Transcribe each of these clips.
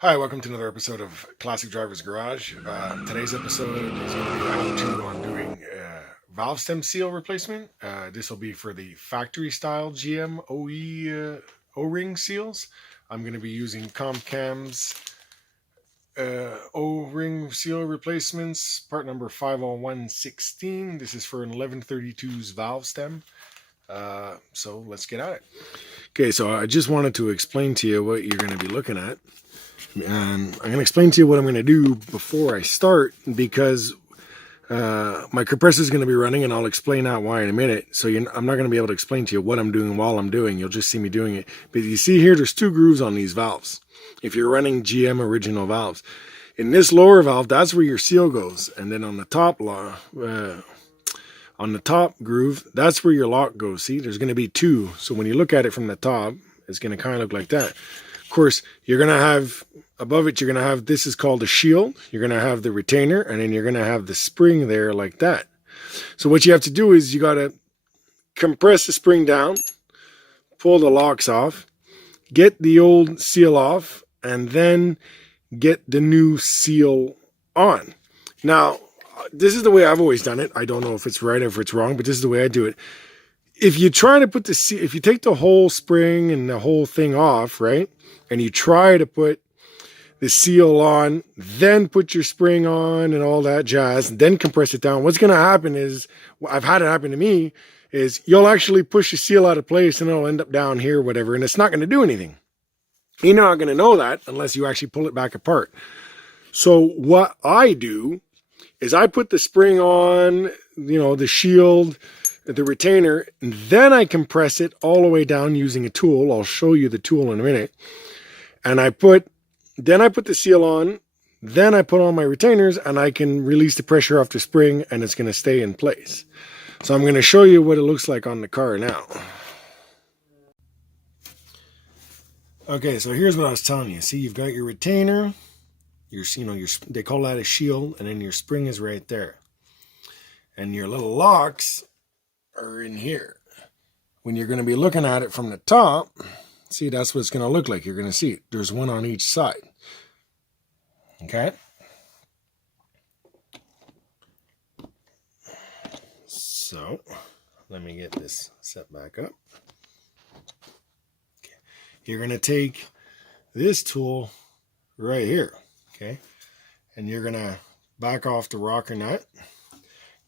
Hi, welcome to another episode of Classic Driver's Garage. Today's episode is going to be a how-to on doing valve stem seal replacement. This will be for the factory style GM OE O-ring seals. I'm going to be using Comcam's O-ring seal replacements, part number 50116. This is for an 1132's valve stem. So let's get at it. Okay, so I just wanted to explain to you what you're going to be looking at. And I'm going to explain to you what I'm going to do before I start, because my compressor is going to be running, and I'll explain that why in a minute. So I'm not going to be able to explain to you what I'm doing while I'm doing. You'll just see me doing it. But you see here, there's two grooves on these valves. If you're running GM original valves, in this lower valve, that's where your seal goes, and then on the top groove, that's where your lock goes. See, there's going to be two. So when you look at it from the top, it's going to kind of look like that. Of course, you're going to have above it, you're going to have, this is called a shield. You're going to have the retainer, and then you're going to have the spring there like that. So what you have to do is you got to compress the spring down, pull the locks off, get the old seal off, and then get the new seal on. Now, this is the way I've always done it. I don't know if it's right or if it's wrong, but this is the way I do it. If you try to put if you take the whole spring and the whole thing off, right, and you try to put the seal on, then put your spring on and all that jazz, and then compress it down, what's going to happen is, I've had it happen to me, is you'll actually push the seal out of place and it'll end up down here, whatever, and it's not going to do anything. You're not going to know that unless you actually pull it back apart. So what I do is I put the spring on, the shield, the retainer, and then I compress it all the way down using a tool. I'll show you the tool in a minute. And then I put the seal on, then I put on my retainers, and I can release the pressure off the spring, and it's going to stay in place. So I'm going to show you what it looks like on the car now. Okay, so here's what I was telling you. See, you've got your retainer, they call that a shield, and then your spring is right there. And your little locks are in here. When you're going to be looking at it from the top, see, that's what it's going to look like. You're going to see it. There's one on each side. Okay. So let me get this set back up. Okay. You're going to take this tool right here. Okay. And you're going to back off the rocker nut.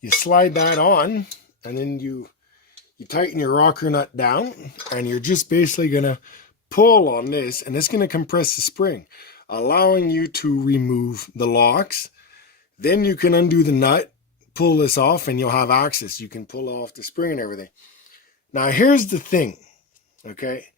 You slide that on, and then you tighten your rocker nut down, and you're just basically going to pull on this, and it's going to compress the spring, allowing you to remove the locks. Then you can undo the nut, pull this off, and you'll have access. You can pull off the spring and everything. Now, here's the thing, okay?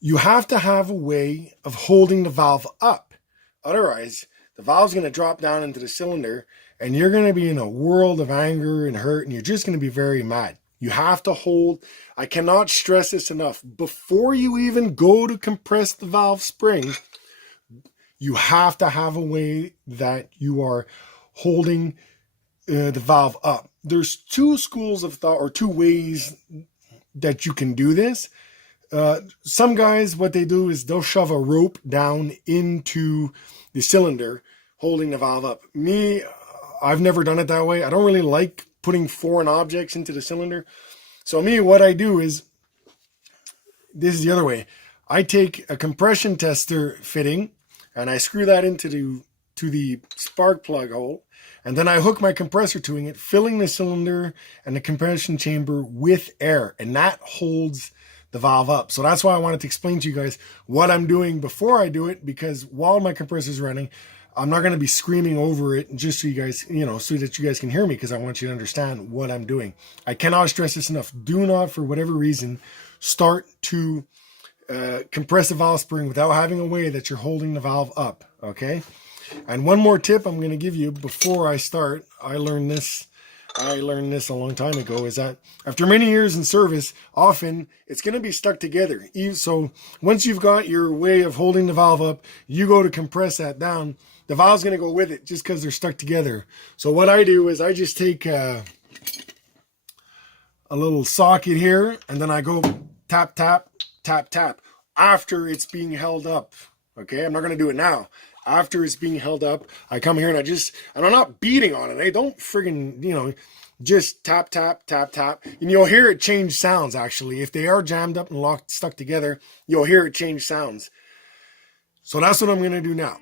You have to have a way of holding the valve up. Otherwise, the valve's going to drop down into the cylinder, and you're going to be in a world of anger and hurt, and you're just going to be very mad. You have to hold, I cannot stress this enough, before you even go to compress the valve spring, you have to have a way that you are holding the valve up. There's two schools of thought, or two ways that you can do this. Some guys, what they do is they'll shove a rope down into the cylinder, holding the valve up. Me, I've never done it that way. I don't really like putting foreign objects into the cylinder. So me, what I do is, this is the other way. I take a compression tester fitting, and I screw that into the spark plug hole, and then I hook my compressor to it, filling the cylinder and the compression chamber with air, and that holds the valve up. So that's why I wanted to explain to you guys what I'm doing before I do it, because while my compressor is running, I'm not going to be screaming over it, just so you guys, so that you guys can hear me, because I want you to understand what I'm doing. I cannot stress this enough. Do not, for whatever reason, start to compress the valve spring without having a way that you're holding the valve up, okay? And one more tip I'm going to give you before I start. I learned this a long time ago, is that after many years in service, often it's going to be stuck together. So once you've got your way of holding the valve up, you go to compress that down, the valve's going to go with it just because they're stuck together. So what I do is I just take a little socket here, and then I go tap, tap, tap, tap after it's being held up. Okay, I'm not going to do it now. After it's being held up, I come here and and I'm not beating on it. I don't friggin', just tap, tap, tap, tap. And you'll hear it change sounds, actually. If they are jammed up and stuck together, you'll hear it change sounds. So that's what I'm going to do now.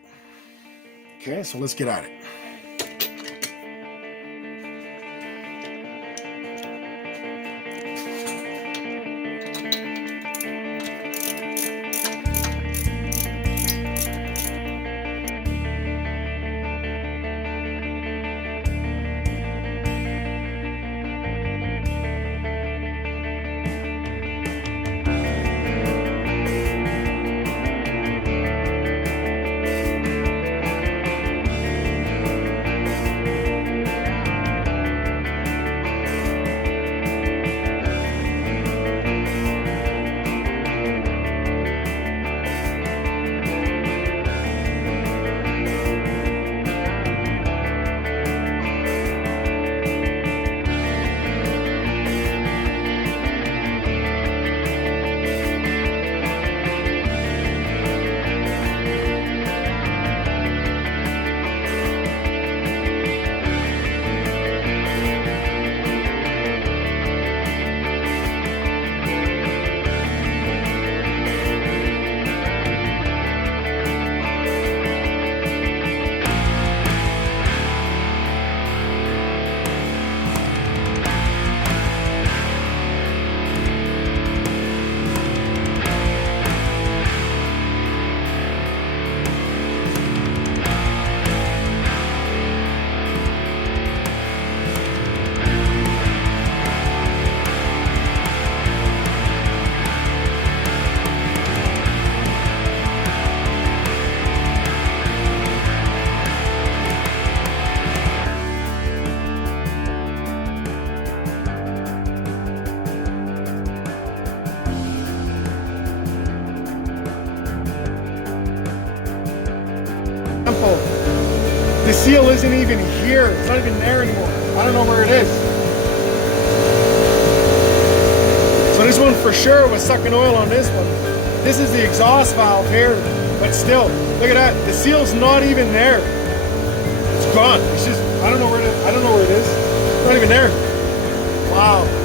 Okay, so let's get at it. The seal isn't even here. It's not even there anymore. I don't know where it is. So this one for sure was sucking oil on this one. This is the exhaust valve here, but still, look at that. The seal's not even there. It's gone. It's just, I don't know where it is. It's not even there. Wow.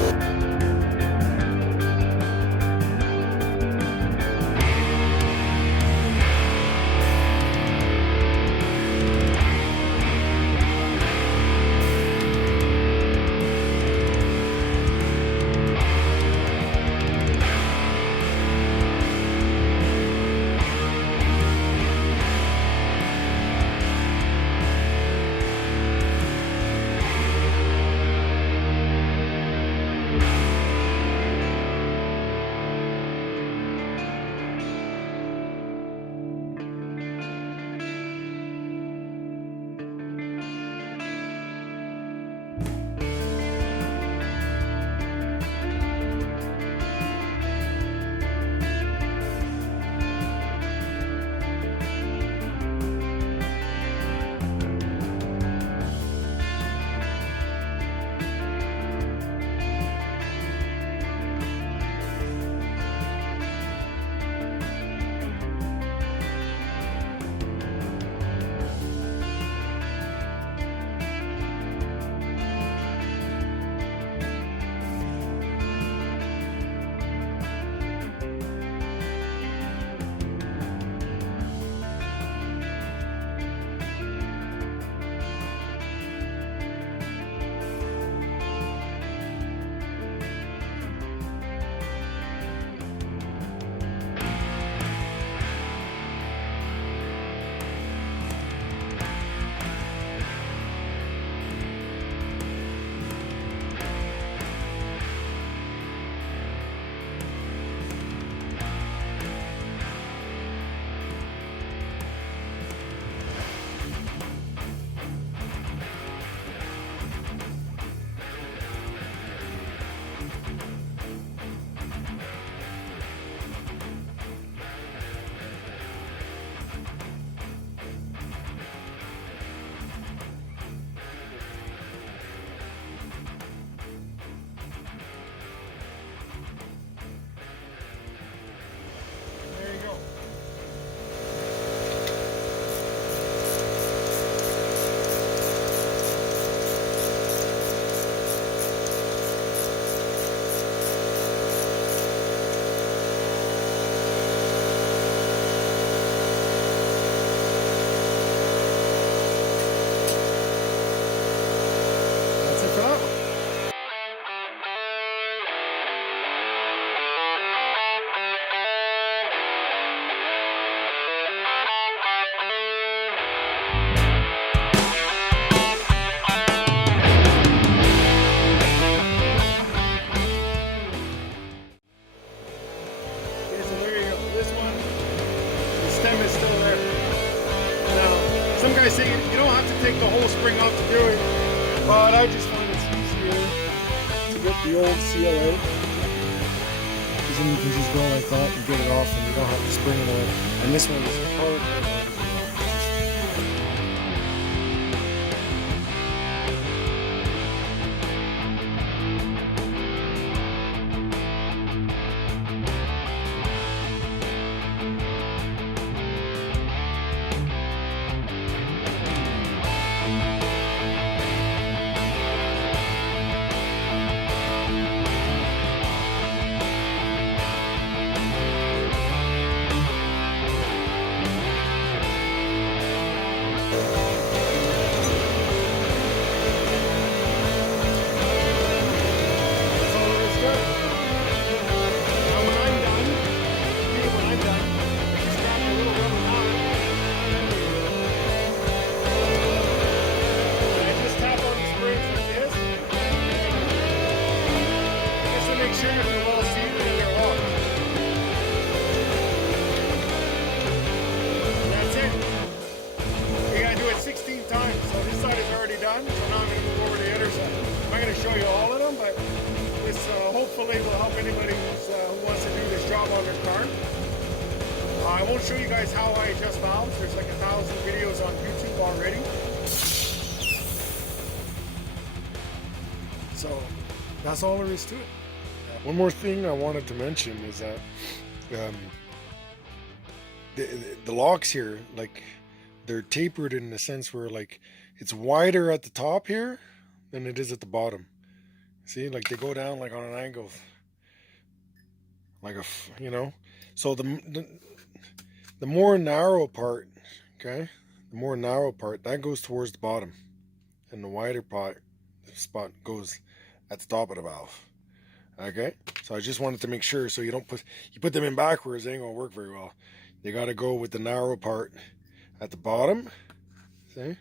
some guys say you don't have to take the whole spring off to do it, but I just find it's easier to get the old seal out, because then you can just go like that and get it off, and you don't have to spring it on. And this one is hard. Show you all of them, but this hopefully will help anybody who wants to do this job on their car. I won't show you guys how I adjust valves. There's like 1,000 videos on YouTube already. So that's all there is to it. One more thing I wanted to mention is that the locks here, like, they're tapered in the sense where, like, it's wider at the top here than it is at the bottom. See, like, they go down like on an angle, like you know. So the more narrow part, okay, the more narrow part that goes towards the bottom, and the wider part, the spot goes at the top of the valve. Okay, so I just wanted to make sure, so you don't put them in backwards, it ain't gonna work very well. You got to go with the narrow part at the bottom. See,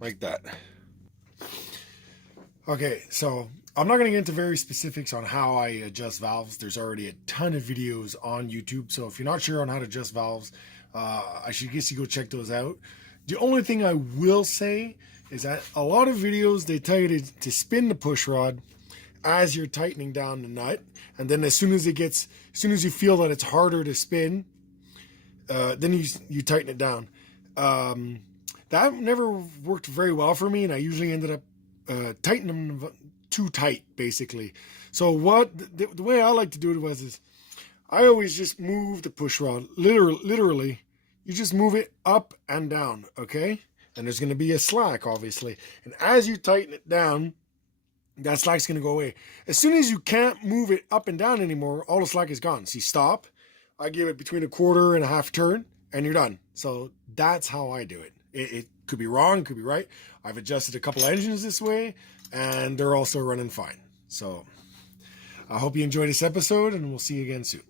like that. Okay, so I'm not going to get into very specifics on how I adjust valves. There's already a ton of videos on YouTube, so if you're not sure on how to adjust valves, I should guess you go check those out. The only thing I will say is that a lot of videos, they tell you to spin the push rod as you're tightening down the nut, and then as soon as you feel that it's harder to spin, then you tighten it down. That never worked very well for me, and I usually ended up tightening them too tight, basically. So the way I like to do it is I always just move the push rod, literally, you just move it up and down, okay? And there's going to be a slack, obviously. And as you tighten it down, that slack's going to go away. As soon as you can't move it up and down anymore, all the slack is gone. So you stop. I give it between a quarter and a half turn, and you're done. So that's how I do it. It could be wrong, could be right. I've adjusted a couple engines this way, and they're also running fine. So I hope you enjoyed this episode, and we'll see you again soon.